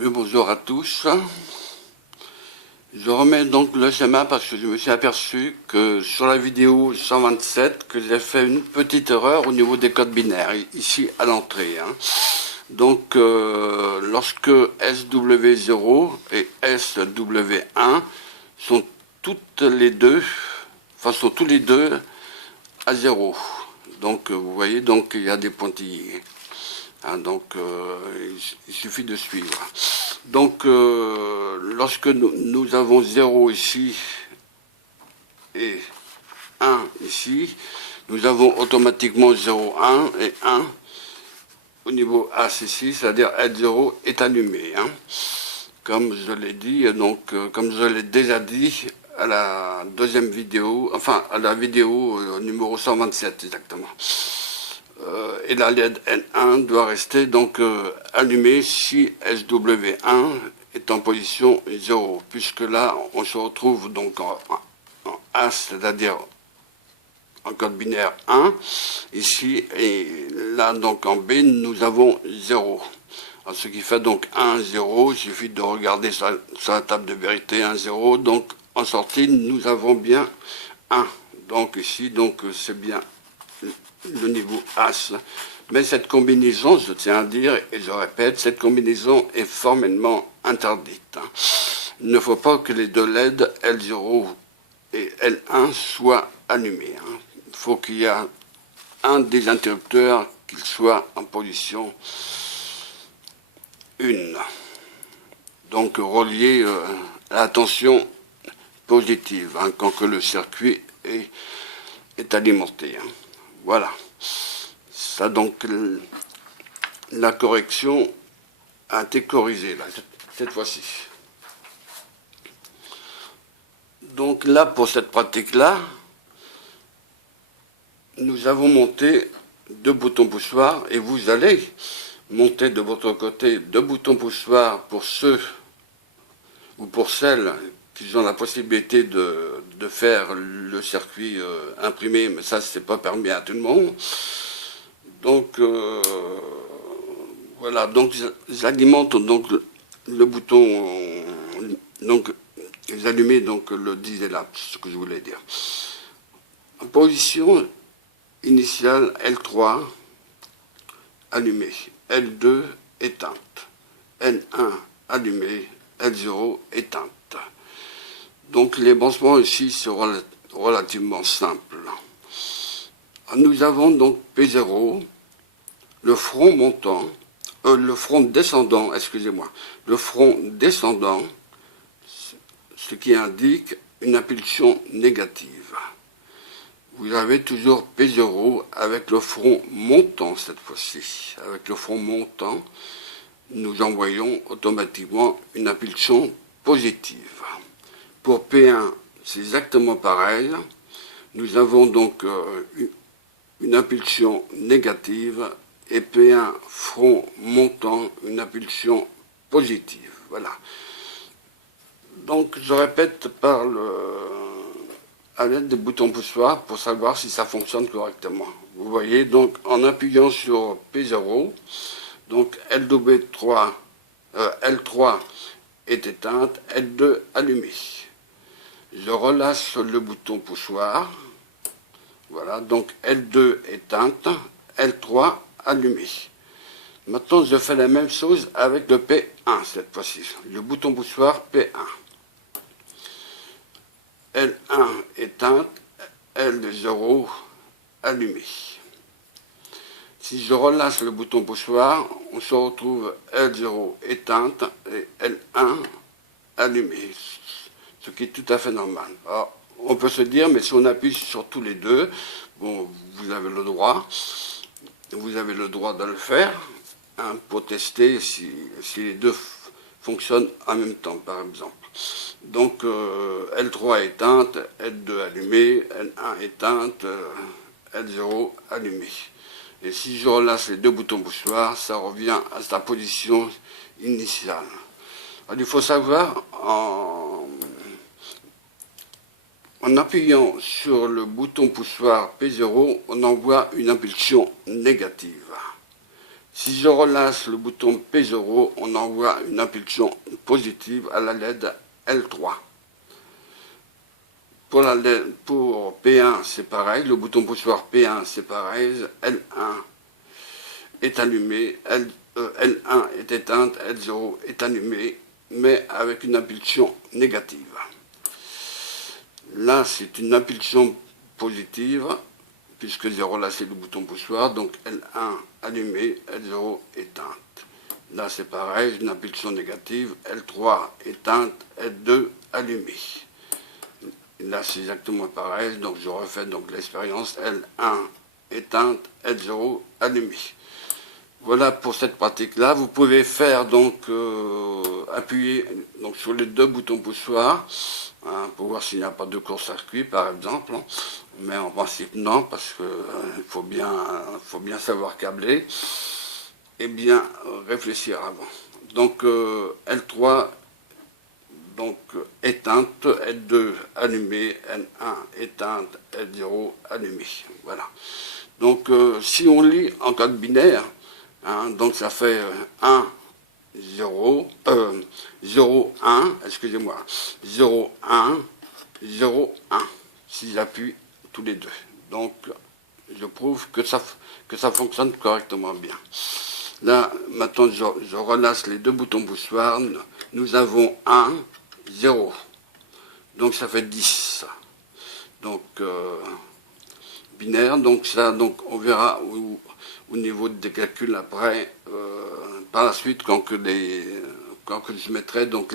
Oui, bonjour à tous. Je remets donc le schéma parce que je me suis aperçu que sur la vidéo 127 que j'ai fait une petite erreur au niveau des codes binaires, ici à l'entrée. Donc lorsque SW0 et SW1 sont toutes les deux, enfin sont tous les deux à 0. Donc vous voyez, donc il y a des pointillés. Donc il suffit de suivre. Donc lorsque nous avons 0 ici et 1 ici, nous avons automatiquement 0, 1 et 1 au niveau As ici, c'est-à-dire L0 est allumé. Comme je l'ai dit, donc comme je l'ai déjà dit à la deuxième vidéo, enfin à la vidéo numéro 127 exactement. Et la LED N1 doit rester donc allumée si SW1 est en position 0, puisque là on se retrouve donc en A, c'est-à-dire en code binaire 1 ici, et là donc en B nous avons 0. Alors, ce qui fait donc 1, 0, il suffit de regarder sur la table de vérité 1, 0, donc en sortie nous avons bien 1. Donc ici, donc c'est bien le niveau As. Mais cette combinaison, je tiens à dire, et je répète, cette combinaison est formellement interdite. Il ne faut pas que les deux LED L0 et L1 soient allumés. Il faut qu'il y ait un des interrupteurs qui soit en position 1. Donc relié à la tension positive, quand que le circuit est alimenté. Voilà. Ça donc, la correction a été corrigée là, cette fois-ci. Donc là, pour cette pratique-là, nous avons monté deux boutons poussoirs et vous allez monter de votre côté deux boutons poussoirs pour ceux ou pour celles qui ont la possibilité de faire le circuit imprimé, mais ça c'est pas permis à tout le monde. Donc voilà, donc j'alimente donc le bouton, donc j'allumais donc le diesel, ce que je voulais dire. En position initiale L3 allumé, L2 éteinte, L1 allumé, L0 éteinte. Donc les branchements ici sont relativement simples. Nous avons donc P0, le front montant, le front descendant, excusez-moi, le front descendant, ce qui indique une impulsion négative. Vous avez toujours P0 avec le front montant cette fois-ci. Avec le front montant, nous envoyons automatiquement une impulsion positive. Pour P1, c'est exactement pareil. Nous avons donc une impulsion négative et P1 front montant, une impulsion positive. Voilà. Donc je répète à l'aide des boutons poussoirs pour savoir si ça fonctionne correctement. Vous voyez, donc en appuyant sur P0, donc L3 est éteinte, L2 allumée. Je relâche le bouton poussoir. Voilà, donc L2 éteinte, L3 allumé. Maintenant, je fais la même chose avec le P1 cette fois-ci. Le bouton poussoir P1. L1 éteinte, L0 allumé. Si je relâche le bouton poussoir, on se retrouve L0 éteinte et L1 allumé. Ce qui est tout à fait normal. Alors, on peut se dire, mais si on appuie sur tous les deux, bon, vous avez le droit de le faire, pour tester si les deux fonctionnent en même temps, par exemple. Donc, L3 éteinte, L2 allumé, L1 éteinte, L0 allumé. Et si je relâche les deux boutons poussoirs, ça revient à sa position initiale. Alors, il faut savoir, en appuyant sur le bouton poussoir P0, on envoie une impulsion négative. Si je relâche le bouton P0, on envoie une impulsion positive à la LED L3. Pour P1, c'est pareil, le bouton poussoir P1, c'est pareil, L1 est allumé, L1 est éteinte, L0 est allumé, mais avec une impulsion négative. Là, c'est une impulsion positive, puisque j'ai relâché le bouton poussoir, donc L1 allumé, L0 éteinte. Là, c'est pareil, une impulsion négative, L3 éteinte, L2 allumé. Là, c'est exactement pareil, donc je refais donc l'expérience L1 éteinte, L0 allumé. Voilà pour cette pratique-là. Vous pouvez faire donc appuyer donc, sur les deux boutons poussoirs pour voir s'il n'y a pas de court-circuit par exemple. Mais en principe non, parce que faut bien savoir câbler et bien réfléchir avant. Donc L3 donc éteinte, L2 allumée, L1 éteinte, L0 allumée. Voilà. Donc si on lit en code binaire, donc ça fait 1, 0, 0, 1, excusez-moi, 0, 1, 0, 1, si j'appuie tous les deux. Donc, je prouve que ça fonctionne correctement bien. Là, maintenant, je relâche les deux boutons poussoirs. Nous avons 1, 0. Donc, ça fait 10. Donc, binaire. Donc, ça, donc, on verra au niveau des calculs après, par la suite, quand je mettrai donc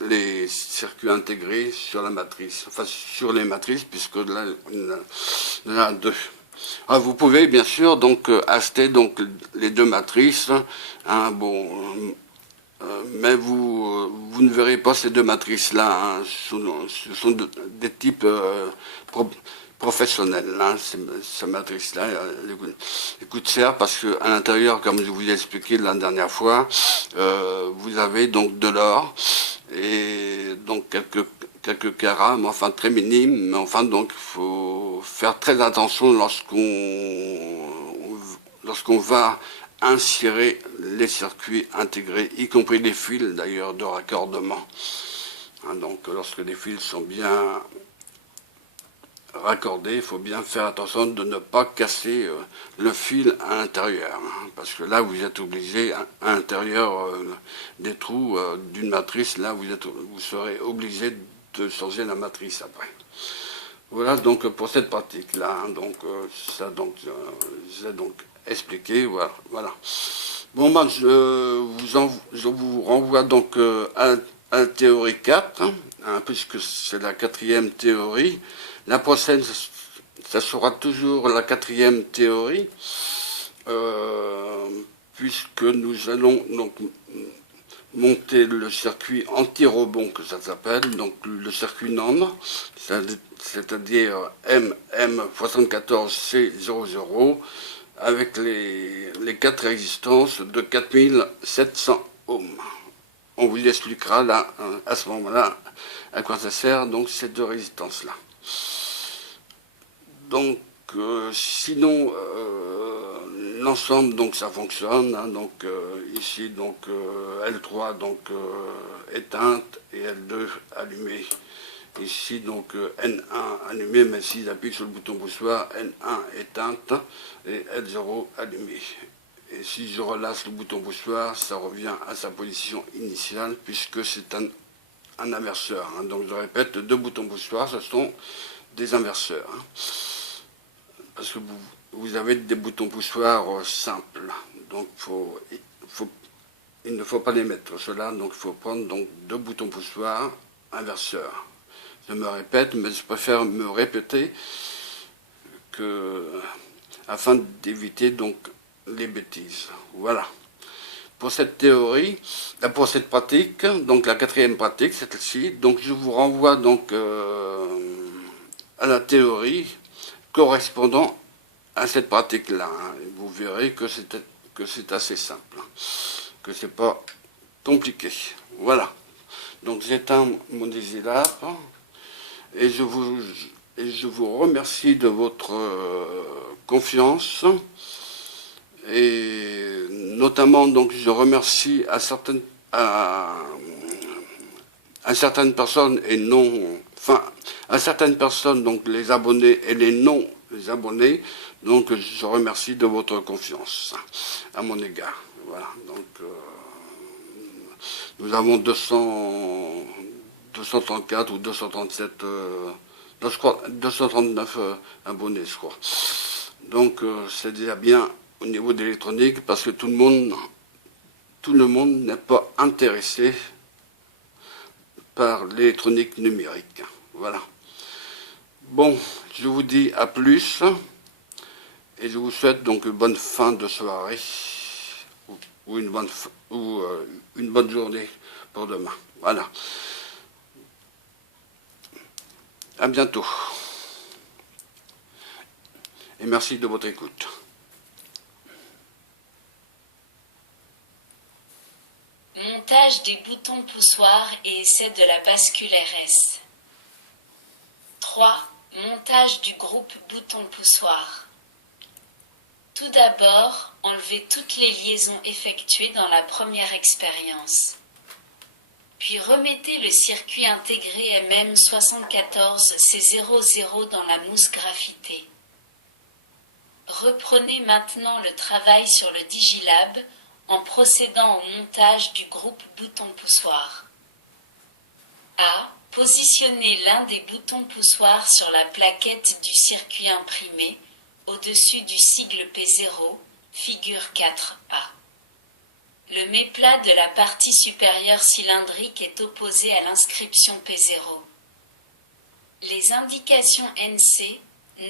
les circuits intégrés sur la matrice, enfin sur les matrices, puisque là, il y en a deux. Alors, vous pouvez bien sûr donc acheter donc les deux matrices, mais vous ne verrez pas ces deux matrices-là, ce sont des types professionnels. Ces matrices-là, elles coûtent cher parce qu'à l'intérieur, comme je vous ai expliqué la dernière fois, vous avez donc de l'or et donc quelques carats, mais enfin très minimes, mais enfin donc il faut faire très attention lorsqu'on va insérer les circuits intégrés, y compris les fils d'ailleurs de raccordement. Donc lorsque les fils sont bien raccordés, il faut bien faire attention de ne pas casser le fil à l'intérieur, parce que là vous êtes obligé, à l'intérieur des trous d'une matrice, là vous serez obligé de changer la matrice après. Voilà donc pour cette pratique là, j'ai donc expliqué, voilà. Bon ben je vous renvoie donc à la théorie 4, puisque c'est la quatrième théorie. La prochaine, ça sera toujours la quatrième théorie, puisque nous allons donc monter le circuit anti-rebond, que ça s'appelle, donc le circuit NAND, c'est-à-dire MM74C00, avec les 4 résistances de 4700 ohms. On vous expliquera là, à ce moment-là, à quoi ça sert, donc ces deux résistances-là. Donc, sinon, l'ensemble, donc ça fonctionne, donc ici, donc L3, donc éteinte, et L2 allumée. Ici, donc N1 allumé, mais si j'appuie sur le bouton poussoir, N1 éteinte, et L0 allumé. Et si je relâche le bouton poussoir, ça revient à sa position initiale, puisque c'est un inverseur. Donc je répète, deux boutons poussoirs, ce sont des inverseurs. Parce que vous avez des boutons poussoirs simples. Donc il ne faut pas les mettre cela, donc il faut prendre donc deux boutons poussoirs inverseurs. Je me répète, mais je préfère me répéter afin d'éviter donc les bêtises. Voilà. Pour cette théorie, pour cette pratique, donc la quatrième pratique, celle-ci, donc je vous renvoie donc à la théorie correspondant à cette pratique-là. Vous verrez que c'est assez simple, que c'est pas compliqué. Voilà. Donc j'éteins mon désirable et je vous remercie de votre confiance et notamment, donc, je remercie à certaines personnes et non, enfin, à certaines personnes, donc les abonnés et les non abonnés. Donc, je remercie de votre confiance à mon égard. Voilà. Donc, nous avons 234 ou 237, je crois, 239 abonnés, je crois. Donc, c'est déjà bien au niveau de l'électronique parce que tout le monde n'est pas intéressé par l'électronique numérique. Voilà. Bon, je vous dis à plus et je vous souhaite donc une bonne fin de soirée ou une bonne journée pour demain. Voilà. À bientôt. Et merci de votre écoute. Montage des boutons poussoirs et essai de la bascule RS. 3. Montage du groupe bouton poussoir. Tout d'abord, enlevez toutes les liaisons effectuées dans la première expérience. Puis remettez le circuit intégré MM74C00 dans la mousse graphitée. Reprenez maintenant le travail sur le Digilab en procédant au montage du groupe bouton poussoir. A. Positionnez l'un des boutons poussoirs sur la plaquette du circuit imprimé, au-dessus du sigle P0, figure 4A. Le méplat de la partie supérieure cylindrique est opposé à l'inscription P0. Les indications NC,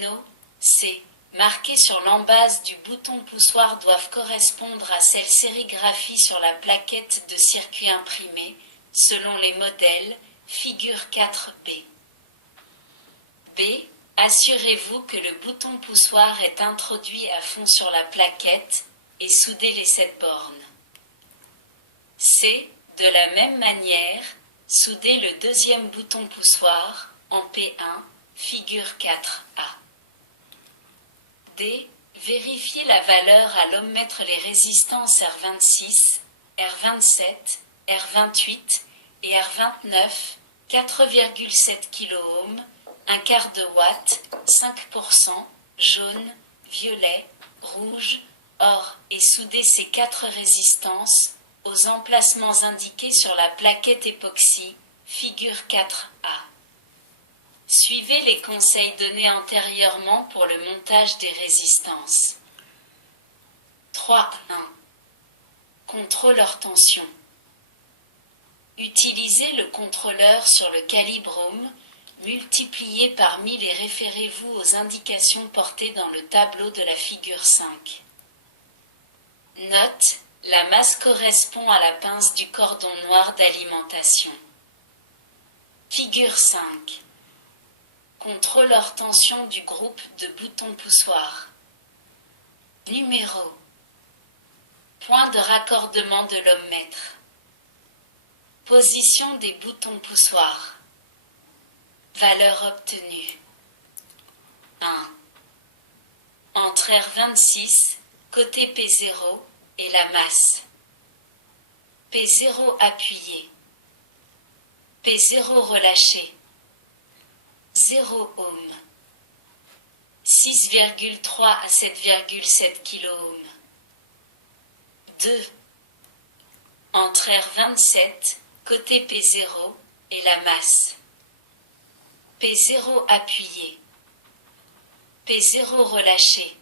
NO, C, marquées sur l'embase du bouton poussoir doivent correspondre à celles sérigraphiées sur la plaquette de circuit imprimé, selon les modèles, figure 4B. B. Assurez-vous que le bouton poussoir est introduit à fond sur la plaquette et soudez les 7 bornes. C. De la même manière, soudez le deuxième bouton poussoir en P1, figure 4A. D. Vérifiez la valeur à l'ohmmètre les résistances R26, R27, R28 et R29, 4,7 kΩ, un quart de watt, 5%, jaune, violet, rouge, or et soudez ces 4 résistances aux emplacements indiqués sur la plaquette époxy, figure 4A. Suivez les conseils donnés antérieurement pour le montage des résistances. 3.1. Contrôleur tension. Utilisez le contrôleur sur le calibre ohm, multipliez par 1000 et référez-vous aux indications portées dans le tableau de la figure 5. Note, la masse correspond à la pince du cordon noir d'alimentation. Figure 5. Contrôleur tension du groupe de boutons poussoirs. Numéro. Point de raccordement de l'ohmmètre. Position des boutons poussoirs. Valeur obtenue. 1. Entre R26, côté P0 et la masse. P0 appuyé. P0 relâché. 0 ohm. 6,3 à 7,7 kΩ. 2. Entre R27, côté P0 et la masse. P0 appuyé. P0 relâché.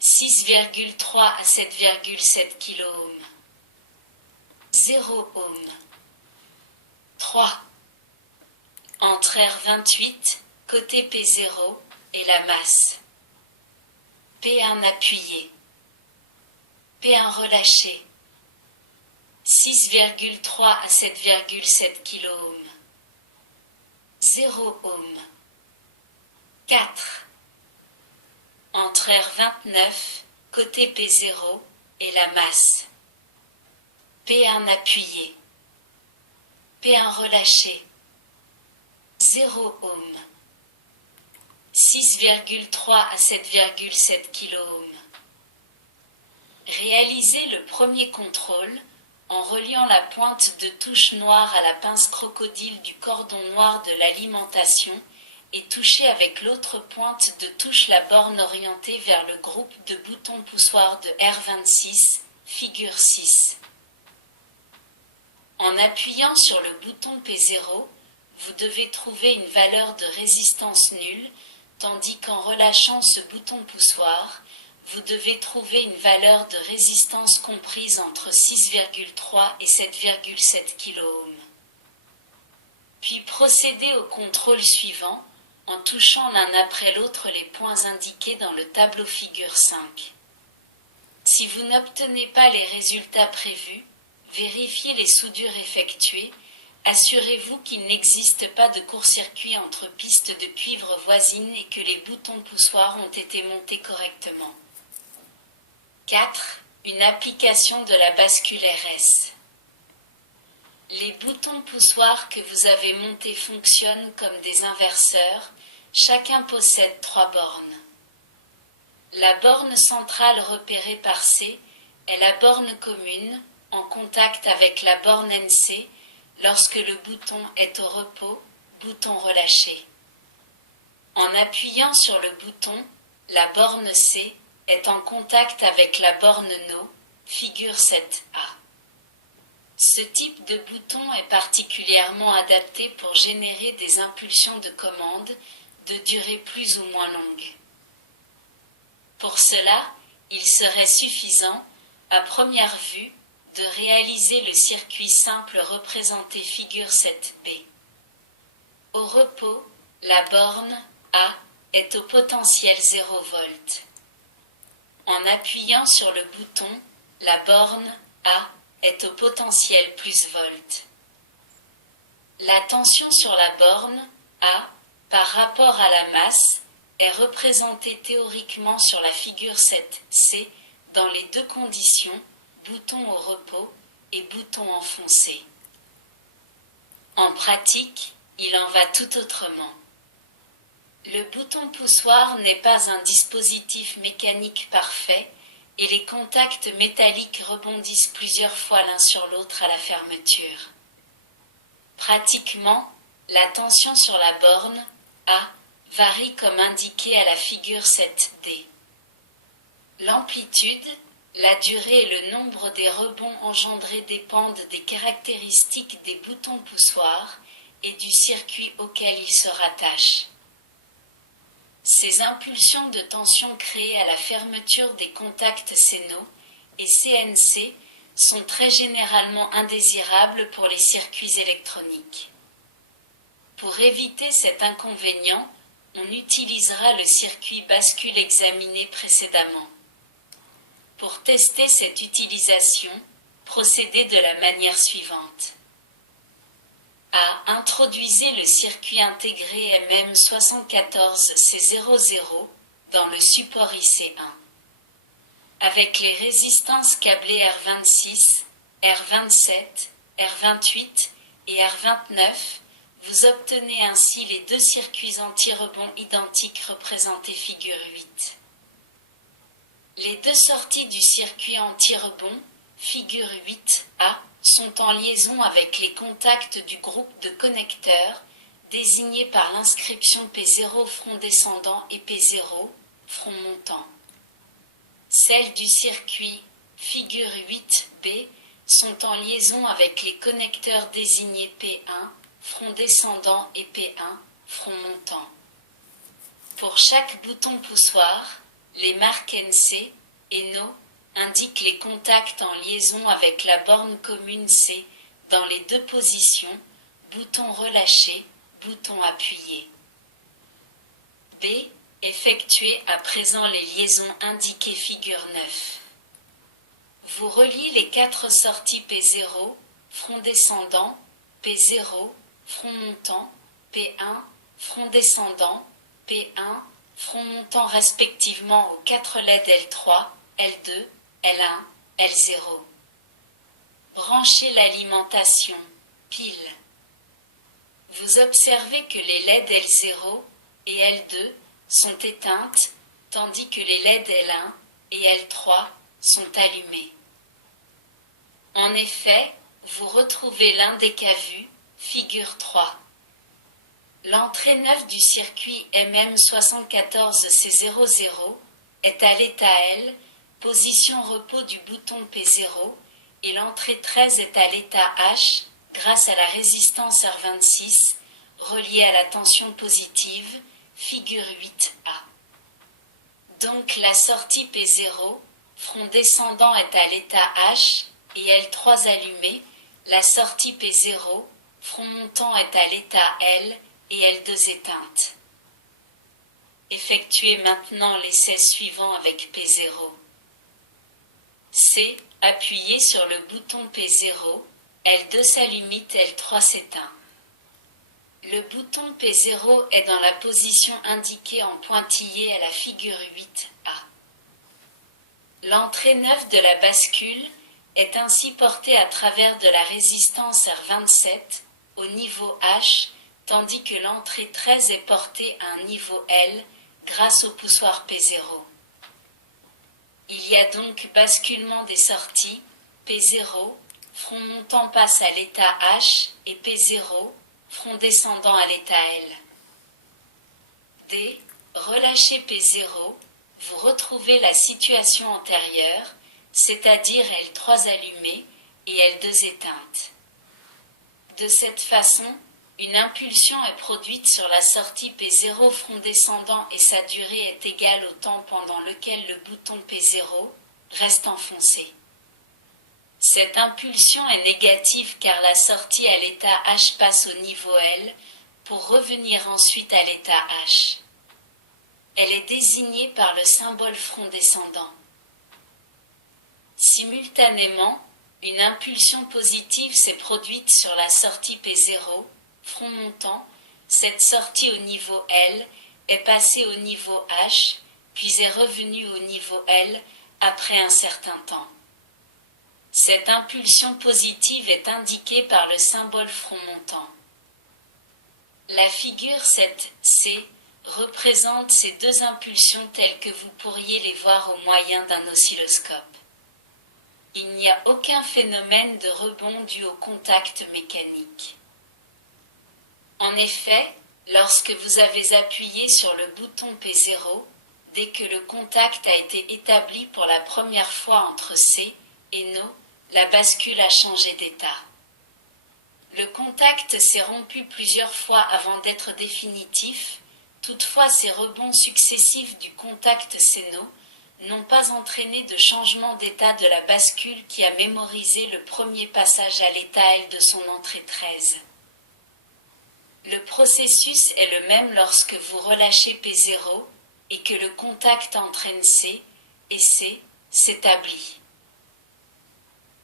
6,3 à 7,7 kΩ. 0 ohm. 3. Entre R28, côté P0 et la masse. P1 appuyé. P1 relâché. 6,3 à 7,7 kΩ. 0 ohm. 4. Entre R29, côté P0 et la masse. P1 appuyé. P1 relâché. 0 ohm. 6,3 à 7,7 kΩ. Réalisez le premier contrôle en reliant la pointe de touche noire à la pince crocodile du cordon noir de l'alimentation et touchez avec l'autre pointe de touche la borne orientée vers le groupe de boutons poussoirs de R26, figure 6. En appuyant sur le bouton P0, vous devez trouver une valeur de résistance nulle, tandis qu'en relâchant ce bouton poussoir, vous devez trouver une valeur de résistance comprise entre 6,3 et 7,7 kΩ. Puis procédez au contrôle suivant en touchant l'un après l'autre les points indiqués dans le tableau figure 5. Si vous n'obtenez pas les résultats prévus, vérifiez les soudures effectuées. Assurez-vous qu'il n'existe pas de court-circuit entre pistes de cuivre voisines et que les boutons poussoirs ont été montés correctement. 4. Une application de la bascule RS. Les boutons poussoirs que vous avez montés fonctionnent comme des inverseurs. Chacun possède 3 bornes. La borne centrale repérée par C est la borne commune en contact avec la borne NC lorsque le bouton est au repos, bouton relâché. En appuyant sur le bouton, la borne C est en contact avec la borne No, figure 7A. Ce type de bouton est particulièrement adapté pour générer des impulsions de commande de durée plus ou moins longue. Pour cela, il serait suffisant, à première vue, de réaliser le circuit simple représenté figure 7B. Au repos, la borne A est au potentiel 0 V. En appuyant sur le bouton, la borne A est au potentiel plus volt. La tension sur la borne A par rapport à la masse est représentée théoriquement sur la figure 7C dans les deux conditions, bouton au repos et bouton enfoncé. En pratique, il en va tout autrement. Le bouton poussoir n'est pas un dispositif mécanique parfait et les contacts métalliques rebondissent plusieurs fois l'un sur l'autre à la fermeture. Pratiquement, la tension sur la borne A varie comme indiqué à la figure 7D. L'amplitude, la durée et le nombre des rebonds engendrés dépendent des caractéristiques des boutons poussoirs et du circuit auquel ils se rattachent. Ces impulsions de tension créées à la fermeture des contacts CNO et CNC sont très généralement indésirables pour les circuits électroniques. Pour éviter cet inconvénient, on utilisera le circuit bascule examiné précédemment. Pour tester cette utilisation, procédez de la manière suivante. A. Introduisez le circuit intégré MM74C00 dans le support IC1. Avec les résistances câblées R26, R27, R28 et R29, vous obtenez ainsi les deux circuits anti-rebond identiques représentés figure 8. Les deux sorties du circuit anti-rebond, figure 8A, sont en liaison avec les contacts du groupe de connecteurs désignés par l'inscription P0 front descendant et P0 front montant. Celles du circuit figure 8B sont en liaison avec les connecteurs désignés P1 front descendant et P1 front montant. Pour chaque bouton poussoir, les marques NC et NO indiquent les contacts en liaison avec la borne commune C dans les deux positions, bouton relâché, bouton appuyé. B. Effectuez à présent les liaisons indiquées figure 9. Vous reliez les 4 sorties P0, front descendant, P0, front montant, P1, front descendant, P1, front montant respectivement aux 4 LED L3, L2, L1, L0. Branchez l'alimentation, pile. Vous observez que les LED L0 et L2 sont éteintes, tandis que les LED L1 et L3 sont allumés. En effet, vous retrouvez l'indice à vue, figure 3. L'entrée neuve du circuit MM74C00 est à l'état L, position repos du bouton P0, et l'entrée 13 est à l'état H, grâce à la résistance R26, reliée à la tension positive, figure 8A. Donc la sortie P0, front descendant est à l'état H, et L3 allumé, la sortie P0, front montant est à l'état L, et L2 éteinte. Effectuez maintenant l'essai suivant avec P0. C. Appuyez sur le bouton P0, L2 s'allume, L3 s'éteint. Le bouton P0 est dans la position indiquée en pointillé à la figure 8A. L'entrée neuve de la bascule est ainsi portée à travers de la résistance R27 au niveau H, tandis que l'entrée 13 est portée à un niveau L grâce au poussoir P0. Il y a donc basculement des sorties, P0, front montant passe à l'état H et P0, front descendant à l'état L. D. Relâchez P0, vous retrouvez la situation antérieure, c'est-à-dire L3 allumée et L2 éteinte. De cette façon, une impulsion est produite sur la sortie P0 front descendant et sa durée est égale au temps pendant lequel le bouton P0 reste enfoncé. Cette impulsion est négative car la sortie à l'état H passe au niveau L pour revenir ensuite à l'état H. Elle est désignée par le symbole front descendant. Simultanément, une impulsion positive s'est produite sur la sortie P0, front montant, cette sortie au niveau L est passée au niveau H, puis est revenue au niveau L après un certain temps. Cette impulsion positive est indiquée par le symbole front montant. La figure 7C représente ces deux impulsions telles que vous pourriez les voir au moyen d'un oscilloscope. Il n'y a aucun phénomène de rebond dû au contact mécanique. En effet, lorsque vous avez appuyé sur le bouton P0, dès que le contact a été établi pour la première fois entre C et NO, la bascule a changé d'état. Le contact s'est rompu plusieurs fois avant d'être définitif, toutefois ces rebonds successifs du contact C-NO n'ont pas entraîné de changement d'état de la bascule qui a mémorisé le premier passage à l'état L de son entrée 13. Le processus est le même lorsque vous relâchez P0 et que le contact entraîne C et C s'établit.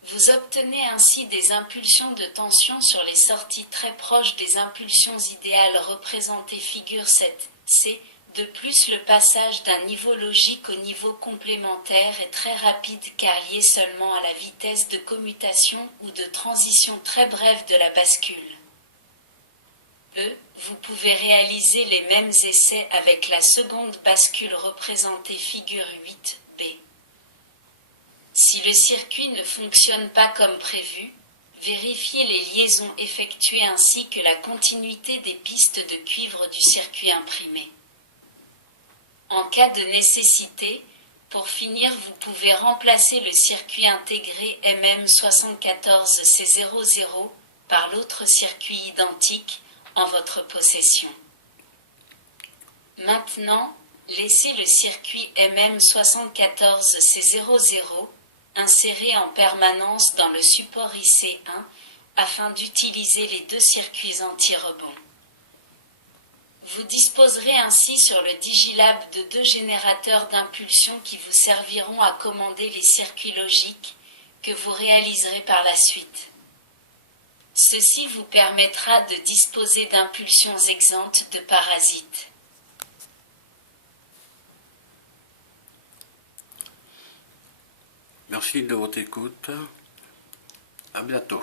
Vous obtenez ainsi des impulsions de tension sur les sorties très proches des impulsions idéales représentées figure 7C. De plus, le passage d'un niveau logique au niveau complémentaire est très rapide car lié seulement à la vitesse de commutation ou de transition très brève de la bascule. Vous pouvez réaliser les mêmes essais avec la seconde bascule représentée figure 8B. Si le circuit ne fonctionne pas comme prévu, vérifiez les liaisons effectuées ainsi que la continuité des pistes de cuivre du circuit imprimé. En cas de nécessité, pour finir, vous pouvez remplacer le circuit intégré MM74C00 par l'autre circuit identique en votre possession. Maintenant, laissez le circuit MM74C00 inséré en permanence dans le support IC1 afin d'utiliser les deux circuits anti-rebond. Vous disposerez ainsi sur le Digilab de deux générateurs d'impulsion qui vous serviront à commander les circuits logiques que vous réaliserez par la suite. Ceci vous permettra de disposer d'impulsions exemptes de parasites. Merci de votre écoute. À bientôt.